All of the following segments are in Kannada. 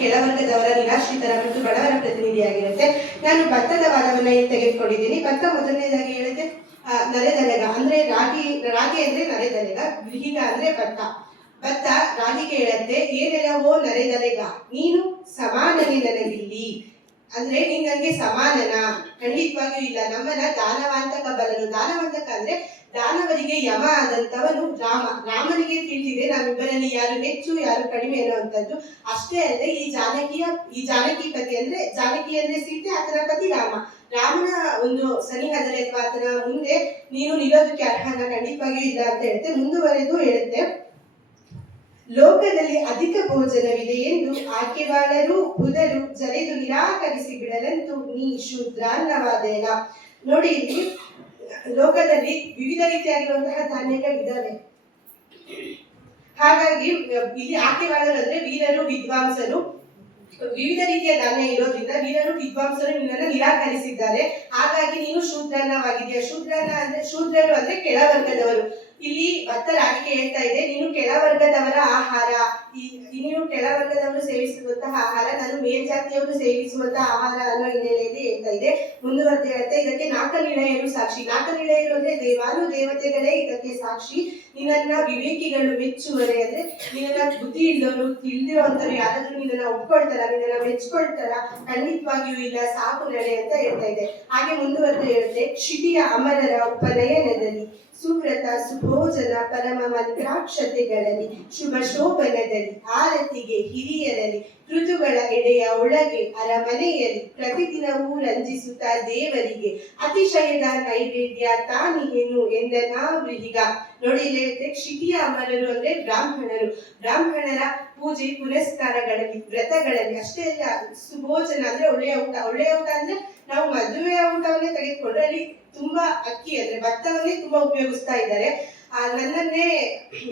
ಕೆಳವರ್ಗದವರ, ನಿರಾಶ್ರಿತರ ಮತ್ತು ಬಡವರ ಪ್ರತಿನಿಧಿಯಾಗಿರುತ್ತೆ. ನಾನು ಭತ್ತದ ವಾದವನ್ನ ಇಲ್ಲಿ ತೆಗೆದುಕೊಂಡಿದ್ದೀನಿ. ಭತ್ತ ಮೊದಲನೇದಾಗಿ ಹೇಳುತ್ತೆ ನರೆದಲೆಗ ಅಂದ್ರೆ ರಾಗಿ ಅಂದ್ರೆ ನರೆದಲೆಗ, ಗೃಹಿಗ ಅಂದ್ರೆ ಭತ್ತ. ಭತ್ತ ರಾಗಿಗೆ ಹೇಳುತ್ತೆ, ಏನೆಲ್ಲವೋ ನರೆದಲೆಗ ನೀನು ಸಮಾನನೇ ನನಗಿಲ್ಲಿ, ಅಂದ್ರೆ ನೀನ್ ನನಗೆ ಸಮಾನನ? ಖಂಡಿತವಾಗಿಯೂ ಇಲ್ಲ. ನಮ್ಮನ್ನ ದಾನವಾಂತಕ ಬಲನು, ದಾನವಂತಕ ಅಂದ್ರೆ ದಾನವರಿಗೆ ಯಮ ಆದಂತವನು ರಾಮ. ರಾಮನಿಗೆ ತಿಳಿದಿದೆ ನಾವಿಬ್ಬರಲ್ಲಿ ಯಾರು ಹೆಚ್ಚು ಯಾರು ಕಡಿಮೆ ಅನ್ನುವಂಥದ್ದು. ಅಷ್ಟೇ ಅಲ್ಲದೆ ಈ ಜಾನಕಿ ಪತಿ ಅಂದ್ರೆ ಜಾನಕಿ ಅಂದ್ರೆ ಸೀತೆ, ಆತನ ಪತಿ ರಾಮ. ರಾಮನ ಒಂದು ಸನಿಹದಲ್ಲಿ ಅಥವಾ ಆತನ ಮುಂದೆ ನೀನು ನಿಲ್ಲೋದಕ್ಕೆ ಅರ್ಹನ? ಖಂಡಿತವಾಗಿಯೂ ಇಲ್ಲ ಅಂತ ಹೇಳುತ್ತೆ. ಮುಂದುವರೆದು ಹೇಳುತ್ತೆ, ಲೋಕದಲ್ಲಿ ಅಧಿಕ ಭೋಜನವಿದೆ ಎಂದು ಆಕೆವಾಳರು ಬುಧರು ಜರೆದು ನಿರಾಕರಿಸಿ ಬಿಡಲಂತೂ ನೀ ಶೂದ್ರಾನ್ನವಾದೇನ. ನೋಡಿ, ಇಲ್ಲಿ ಲೋಕದಲ್ಲಿ ವಿವಿಧ ರೀತಿಯಾಗಿರುವಂತಹ ಧಾನ್ಯಗಳಿದ್ದಾವೆ. ಹಾಗಾಗಿ ಇಲ್ಲಿ ಆಕೆವಾಳರು ಅಂದ್ರೆ ವೀರರು, ವಿದ್ವಾಂಸರು, ವಿವಿಧ ರೀತಿಯ ಧಾನ್ಯ ಇರೋದ್ರಿಂದ ವೀರರು ವಿದ್ವಾಂಸರು ನಿನ್ನನ್ನು ನಿರಾಕರಿಸಿದ್ದಾರೆ. ಹಾಗಾಗಿ ನೀನು ಶೂದ್ರನ್ನವಾಗಿದೆಯಾ. ಶೂದ್ರರು ಅಂದ್ರೆ ಕೆಳವರ್ಗದವರು. ಇಲ್ಲಿ ಭತ್ತ ರಾಗಿಗೆ ಹೇಳ್ತಾ ಇದೆ, ನೀನು ಕೆಳವರ್ಗದವರ ಆಹಾರ, ನೀನು ಕೆಳವರ್ಗದವರು ಸೇವಿಸುವಂತಹ ಆಹಾರ, ನಾನು ಮೇಲ್ಜಾತಿಯವರು ಸೇವಿಸುವಂತಹ ಆಹಾರ ಅನ್ನೋ ಹಿನ್ನೆಲೆಯಲ್ಲಿ ಹೇಳ್ತಾ ಇದೆ. ಮುಂದುವರೆದು ಹೇಳ್ತಾ, ಇದಕ್ಕೆ ನಾಲ್ಕನಿಳೆಯರು ಸಾಕ್ಷಿ. ನಾಲ್ಕನಿಳೆಯರು ಅಂದ್ರೆ ದೇವಾನು ದೇವತೆಗಳೇ ಇದಕ್ಕೆ ಸಾಕ್ಷಿ. ನಿನ್ನನ್ನ ವಿವೇಕಿಗಳು ಮೆಚ್ಚುವರೆ, ಅಂದ್ರೆ ನಿನ್ನ ಬುದ್ಧಿ ಇಲ್ಲವರು, ತಿಳಿದಿರುವಂತವ್ರು ಯಾರಾದ್ರೂ ನಿನ್ನನ್ನ ಒಪ್ಕೊಳ್ತಾರ, ನಿನ್ನನ್ನ ಮೆಚ್ಕೊಳ್ತಾರ? ಖಂಡಿತವಾಗಿಯೂ ಇಲ್ಲ, ಸಾಕು ನಡೆ ಅಂತ ಹೇಳ್ತಾ ಇದೆ. ಹಾಗೆ ಮುಂದುವರೆದು ಹೇಳುತ್ತೆ, ಕ್ಷಿತಿಯ ಅಮರರ ಉಪನಯನದಲ್ಲಿ ಸುವ್ರತ ಸುಭೋಜನ ಪರಮ ಮಂತ್ರಾಕ್ಷತೆಗಳಲ್ಲಿ ಶುಭ ಶೋಭನದಲ್ಲಿ ಆರತಿಗೆ ಹಿರಿಯರಲ್ಲಿ ಋತುಗಳ ಎಡೆಯ ಒಳಗೆ ಅರಮನೆಯಲ್ಲಿ ಪ್ರತಿದಿನವೂ ರಂಜಿಸುತ್ತ ದೇವರಿಗೆ ಅತಿಶಯದ ನೈವೇದ್ಯ ತಾನಿಗೇನು ಎಂದನಾ ವೃಹಿಗ. ನೋಡಿ, ಹೇಳುತ್ತೆ ಕ್ಷಿತಿಯ ಅಮರರು ಅಂದ್ರೆ ಬ್ರಾಹ್ಮಣರು. ಬ್ರಾಹ್ಮಣರ ಪೂಜೆ ಪುರಸ್ಕಾರಗಳಲ್ಲಿ ವ್ರತಗಳಲ್ಲಿ ಅಷ್ಟೇ ಅಲ್ಲ, ಸುಭೋಜನ ಅಂದ್ರೆ ಒಳ್ಳೆಯ ಊಟ. ಒಳ್ಳೆಯ ಊಟ ಅಂದ್ರೆ ನಾವು ಮದುವೆಯ ಊಟವನ್ನೇ ತೆಗೆದುಕೊಂಡ್ರೆ ಅಲ್ಲಿ ತುಂಬಾ ಅಕ್ಕಿ ಅಂದ್ರೆ ಭತ್ತವನ್ನೇ ತುಂಬಾ ಉಪಯೋಗಿಸ್ತಾ ಇದ್ದಾರೆ. ನನ್ನನ್ನೇ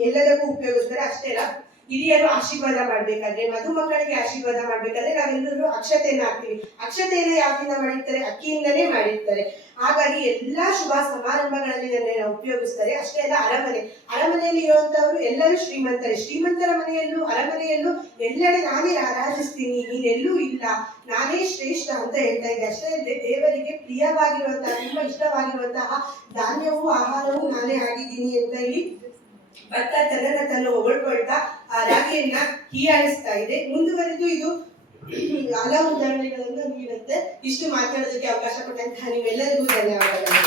ಎಲ್ಲದಕ್ಕೂ ಉಪಯೋಗಿಸ್ತಾರೆ. ಅಷ್ಟೇ ಅಲ್ಲ, ಹಿರಿಯರು ಆಶೀರ್ವಾದ ಮಾಡ್ಬೇಕಾದ್ರೆ, ಮಧುಮಕ್ಕಳಿಗೆ ಆಶೀರ್ವಾದ ಮಾಡ್ಬೇಕಾದ್ರೆ ನಾವೆಲ್ಲರೂ ಅಕ್ಷತೆಯನ್ನ ಹಾಕ್ತೀವಿ. ಅಕ್ಷತೆಯನ್ನ ಯಾವ್ದಿಂದ ಮಾಡಿರ್ತಾರೆ? ಅಕ್ಕಿಯಿಂದನೇ ಮಾಡಿರ್ತಾರೆ. ಹಾಗಾಗಿ ಎಲ್ಲಾ ಶುಭ ಸಮಾರಂಭಗಳಲ್ಲಿ ನನ್ನನ್ನು ಉಪಯೋಗಿಸ್ತಾರೆ. ಅಷ್ಟೇ ಅಲ್ಲ, ಅರಮನೆಯಲ್ಲಿ ಇರುವಂತವರು ಎಲ್ಲರೂ ಶ್ರೀಮಂತರ ಮನೆಯಲ್ಲೂ ಅರಮನೆಯಲ್ಲೂ ಎಲ್ಲೆಡೆ ನಾನೇ ಆರಾಧಿಸ್ತೀನಿ, ನೀನೆಲ್ಲೂ ಇಲ್ಲ, ನಾನೇ ಶ್ರೇಷ್ಠ ಅಂತ ಹೇಳ್ತಾ ಇದ್ದೆ. ಅಷ್ಟೇ ಅಲ್ಲದೆ ದೇವರಿಗೆ ಪ್ರಿಯವಾಗಿರುವಂತಹ, ತುಂಬಾ ಇಷ್ಟವಾಗಿರುವಂತಹ ಧಾನ್ಯವೂ ಆಹಾರವೂ ನಾನೇ ಆಗಿದ್ದೀನಿ ಅಂತ ಹೇಳಿ ಭತ್ತ ತನ್ನನ್ನು ಹೊಗಳ್ಕೊಳ್ತಾ ಆ ರಾಗಿಯನ್ನ ಹೀಯಾಳಿಸ್ತಾ ಇದೆ. ಮುಂದುವರೆದು ಇದು ಹಲವು ಉದಾಹರಣೆಗಳನ್ನು ನೀಡುತ್ತೆ. ಇಷ್ಟು ಮಾತಾಡೋದಕ್ಕೆ ಅವಕಾಶ ಕೊಟ್ಟಂತಹ ನೀವೆಲ್ಲರಿಗೂ ಧನ್ಯವಾದಗಳು.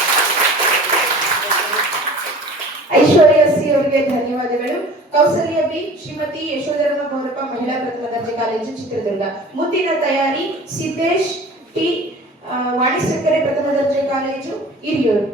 ಐಶ್ವರ್ಯ ಸಿ ಅವರಿಗೆ ಧನ್ಯವಾದಗಳು. ಕೌಸಲ್ಯ ಬಿ, ಶ್ರೀಮತಿ ಯಶೋಧರಮ್ಮ ಗೌರಪ್ಪ, ಮಹಿಳಾ ಪ್ರಥಮ ದರ್ಜೆ ಕಾಲೇಜು ಚಿತ್ರದುರ್ಗ. ಮುಂದಿನ ತಯಾರಿ ಸಿದ್ದೇಶ್ ಟಿ, ವಾಣಿಜ್ಯ ಪ್ರಥಮ ದರ್ಜೆ ಕಾಲೇಜು ಹಿರಿಯೂರು.